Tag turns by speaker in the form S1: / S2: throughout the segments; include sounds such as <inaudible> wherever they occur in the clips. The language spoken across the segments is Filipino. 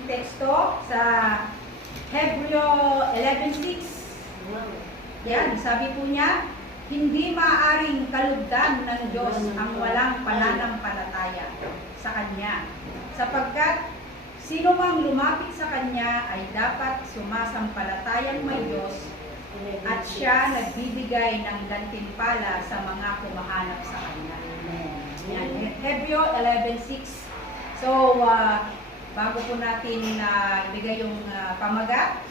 S1: ating teksto sa Hebreo 11.6. Yan, sabi po niya, hindi maaaring kalugdan ng Diyos ang walang pananampalataya sa Kanya. Sapagkat sino mang lumapit sa Kanya ay dapat sumasampalatayang may Diyos at siya nagbibigay ng gantimpala sa mga kumahanap sa Kanya. Yan, Hebreo 11.6. So, ah, bago po natin na ibigay yung ah, pamagat,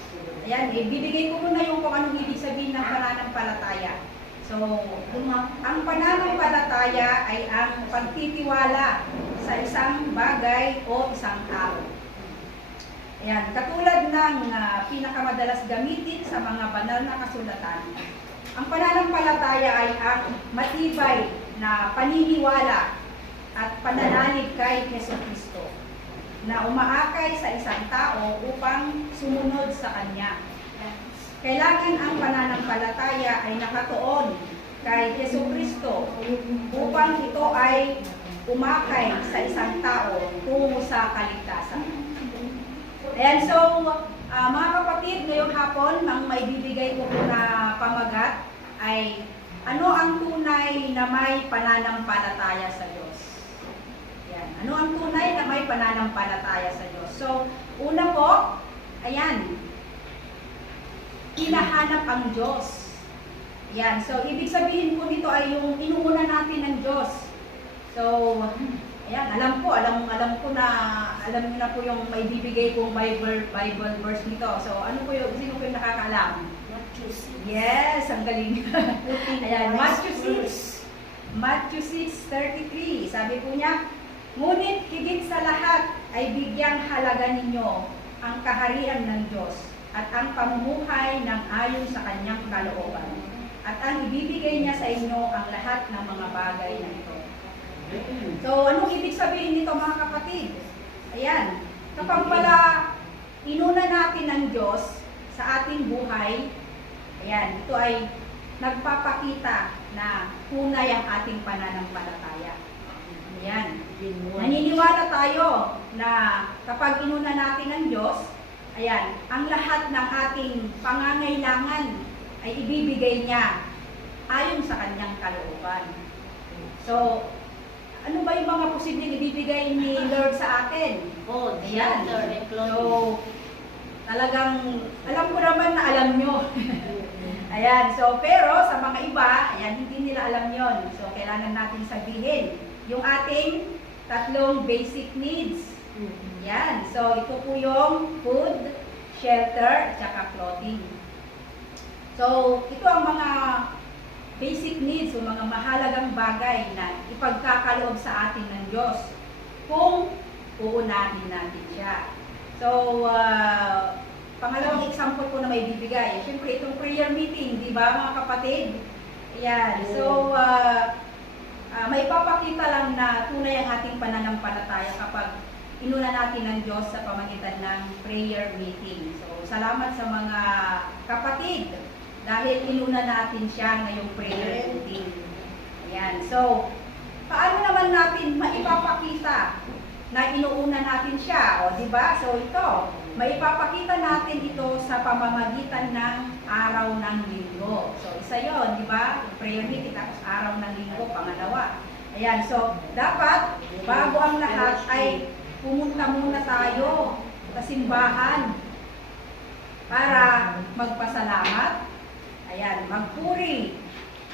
S1: ayan, ibibigay ko muna yung kung anong ibig sabihin ng pananampalataya. So, ang pananampalataya ay ang pagtitiwala sa isang bagay o isang tao. Ayan, katulad ng ah, pinakamadalas gamitin sa mga banal na kasulatan, ang pananampalataya ay ang matibay na paniniwala at pananalig kay Yeso Kristo na umaakay sa isang tao upang sumunod sa Kanya. Kailangan ang pananampalataya ay nakatuon kay Yeso Kristo upang ito ay umakay sa isang tao tungo sa kaligtasan. Ayan, so ah, mga kapatid, ngayong hapon, ang may bibigay ko na pamagat ay ano ang tunay na may pananampalataya sa Diyos? Ano ang tunay na may pananampalataya sa Diyos? So, una po, ayan, hinahanap ang Diyos. Yan. So, ibig sabihin po nito ay yung inuuna natin ng Diyos. So, ayan, alam ko, alam, alam ko na, alam niyo na po yung may bibigay kong Bible, Bible verse nito. So, ano po yung, sino po yung nakakaalam? Yes, ang galing. <laughs> ayan, Matthew 6. Matthew 6.33. Sabi po niya, Ngunit higit sa lahat ay bigyang halaga ninyo ang kaharian ng Diyos at ang pamumuhay ng ayon sa kanyang kalooban. At ang ibibigay niya sa inyo ang lahat ng mga bagay na ito. So, anong ibig sabihin nito mga kapatid? Ayan, kapag pala inuna natin ng Diyos sa ating buhay, ayan, ito ay nagpapakita na tunay ang ating pananampalataya. Ayan. Naniniwala tayo na kapag inuna natin ng Diyos, ayan, ang lahat ng ating pangangailangan ay ibibigay niya ayon sa kanyang kalooban. So, ano ba yung mga posibleng ibibigay ni Lord sa atin?
S2: Oh,
S1: Ayan.
S2: employment.
S1: So, talagang, alam ko naman na alam nyo. <laughs> ayan, so, pero sa mga iba, ayan, hindi nila alam yon So, kailangan natin sabihin yung ating tatlong basic needs. Yan. So, ito po yung food, shelter, at saka clothing. So, ito ang mga basic needs o mga mahalagang bagay na ipagkakaloob sa atin ng Diyos kung uunahin natin siya. So, ah, pangalawang example ko na may bibigay. Siyempre, itong prayer meeting, di ba mga kapatid? Yan. So, ah, Ah, may papakita lang na tunay ang ating pananampalataya kapag inuna natin ng Diyos sa pamagitan ng prayer meeting. So, salamat sa mga kapatid dahil inuna natin siya ngayong prayer meeting. Ayan. So, paano naman natin maipapakita na inuuna natin siya? O, di ba? So, ito, maipapakita natin ito sa pamamagitan ng araw ng linggo. So, isa yon, di ba? Prayer meeting, tapos araw ng linggo, pangalawa. Ayan, so, dapat, bago ang lahat, ay pumunta muna tayo sa simbahan para magpasalamat, ayan, magpuri,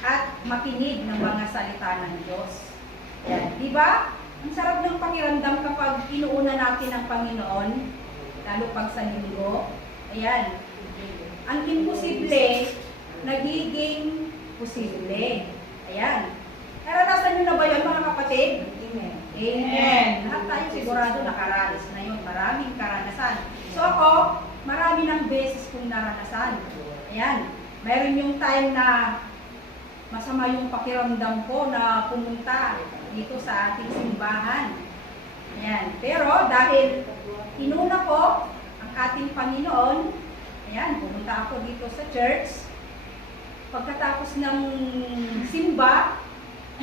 S1: at makinig ng mga salita ng Diyos. Ayan, di ba? Ang sarap ng pakiramdam kapag inuuna natin ang Panginoon, lalo pag sa linggo. Ayan, ang imposible, nagiging posible. Ayan. Naranasan nyo na ba yun mga kapatid? Amen. Amen. Lahat tayo sigurado nakaranas na yun. Maraming karanasan. So ako, marami ng beses kong naranasan. Ayan. Mayroon yung time na masama yung pakiramdam ko na pumunta dito sa ating simbahan. Ayan. Pero dahil inuna ko ang ating Panginoon, ayan, pumunta ako dito sa church. Pagkatapos ng simba,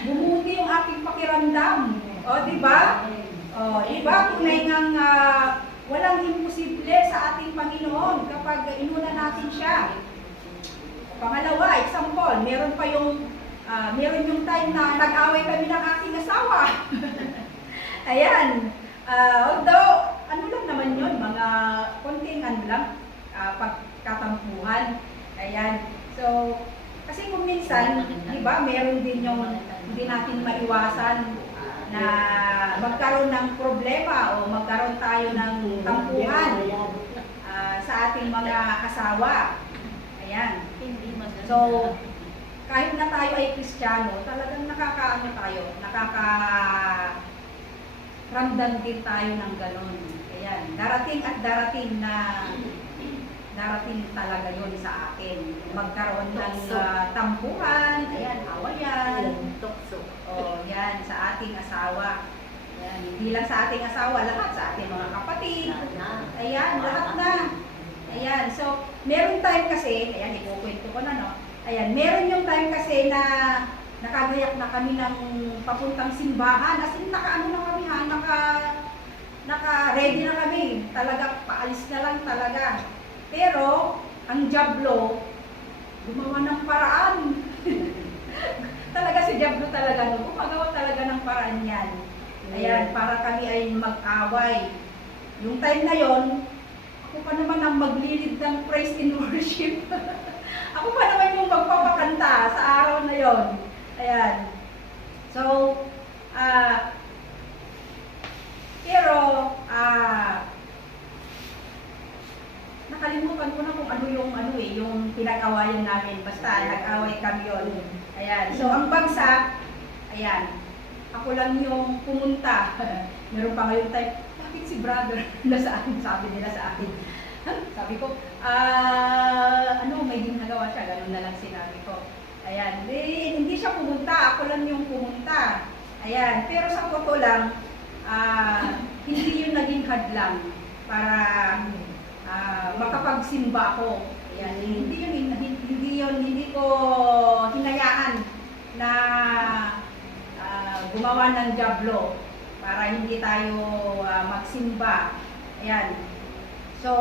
S1: bumuti yung pakiramdam. O, di ba? O, di ba? Tunay ngang ah, walang imposible sa ating Panginoon kapag inuna natin siya. Pangalawa, example, meron pa yung, ah, meron yung time na nag-away kami ng aking asawa. <laughs> Ayan. Ah, although, naman yun, mga konting ano lang, ah, pagkatampuhan. Ayan. So, kasi kung minsan, di ba, meron din yung hindi natin maiwasan na magkaroon ng problema o magkaroon tayo ng tampuhan ah, sa ating mga asawa. Ayan. So, kahit na tayo ay Kristiyano, talagang nakakaano tayo, nakaka ramdam din tayo ng ganun. Ayan, darating at darating na darating talaga yon sa akin. Magkaroon ng ah, tampuhan, ayan, awayan,
S2: Tukso.
S1: o yan, sa ating asawa. Ayan, hindi lang sa ating asawa, lahat sa ating mga kapatid. Ayan, lahat na. Ayan, so, meron time kasi, ayan, ikukwento ko na, no? Ayan, meron yung time kasi na nakagayak na kami ng papuntang simbahan. As in, naka-ano na kami ha, naka, naka-ready na kami. Talaga, paalis na lang talaga. Pero, ang Diablo, gumawa ng paraan. <laughs> talaga si Diablo talaga, no? gumagawa talaga ng paraan yan. Ayan, para kami ay mag-away. Yung time na yon, ako pa naman ang maglilid ng praise and worship. <laughs> ako pa naman yung magpapakanta sa araw na yon. Ayan. So, ah, pero, ah, nakalimutan ko na kung ano yung ano eh, yung pinag-awayan namin. Basta nag-away kami yon. Ayan. So, ang bagsak, ayan, ako lang yung pumunta. <laughs> Meron pa ngayon type, bakit si brother <laughs> nasaan? Sabi nila sa akin. <laughs> Sabi ko, ah, ano, may ginagawa siya. Ganun na lang sinabi ko. Ayan, hindi, hindi siya pumunta. Ako lang yung pumunta. Ayan, pero sa totoo lang, ah, hindi yun naging hadlang para ah, makapagsimba ako. Ayan, hindi yun, hindi, hindi yun, hindi ko hinayaan na ah, gumawa ng jablo para hindi tayo ah, magsimba. Ayan. So,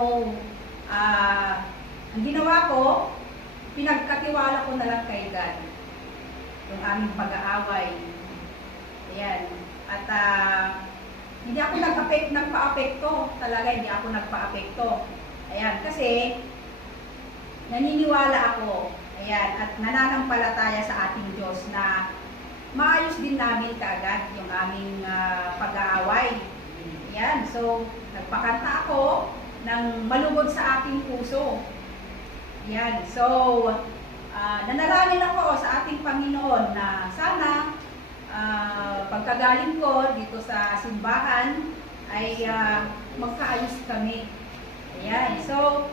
S1: ah, ang ginawa ko, pinagkatiwala ko na lang kay God. Yung aming pag-aaway. Ayan. At ah, hindi ako nag-apek, nagpa-apekto. Talaga, hindi ako nagpa-apekto. Ayan, kasi naniniwala ako. Ayan, at nananampalataya sa ating Diyos na maayos din namin kaagad yung aming ah, pag-aaway. Ayan, so nagpakanta ako ng malugod sa aking puso. Ayan, so ah, nanalangin ako sa ating Panginoon na sana ah, pagkagaling ko dito sa simbahan ay ah, magkaayos kami. Ayan, so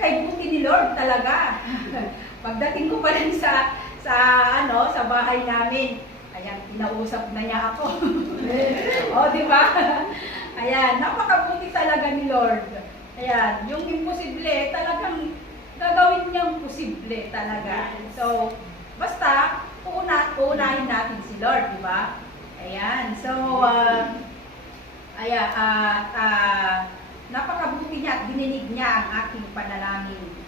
S1: kay buti ni Lord talaga. <laughs> Pagdating ko pa rin sa sa ano, sa bahay namin, ayan, kinausap na niya ako. <laughs> o, di ba? Ayan, napakabuti talaga ni Lord. Ayan, yung imposible, talagang gagawin niyang posible talaga. So, basta, uuna, uunahin natin si Lord, di ba? Ayan, so, uh, ayan, ah, ah, napakabuti niya at dininig niya ang aking panalangin.